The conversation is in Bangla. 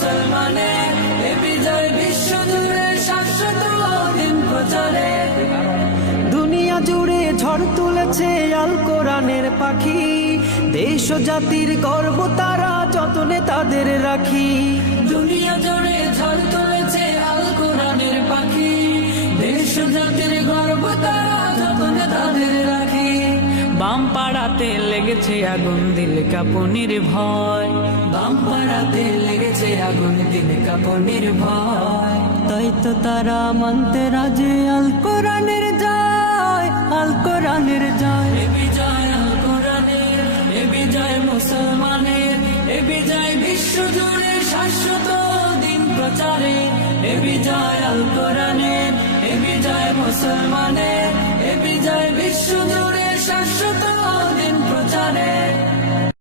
মুসলমানের, এ বিজয় বিশ্বজুড়ে শাশ্বত দিন প্রচারে। দুনিয়া জুড়ে ঝড় তুলেছে আল কোরআনের পাখি, দেশ ও জাতির গর্ব তারা যতনে তাদের রাখি। দুনিয়া জুড়ে ঝড় তুলেছে আল কোরআনের পাখি, দেশ ও জাতির গর্ব তারা যতনে তাদের রাখি। বাম পাড়াতে লেগেছে আগুন দিল কাঁপুনির ভয়, বাম পাড়াতে লেগেছে আগুন দিল কাঁপুনির ভয়। তাই তো তারা মানতে রাজে আল কোরআনের জয়, আল কোরআনের জয়। এ বিজয় আল কোরআনের, এ বিজয় মুসলমানের, এ বিজয় বিশ্বজুড়ে শাশ্বত দিন প্রচারে। এ বিজয় আল কোরআনের, এ বিজয় মুসলমানের, এ বিজয় বিশ্বজুড়ে শাশ্বত দিন প্রচারে।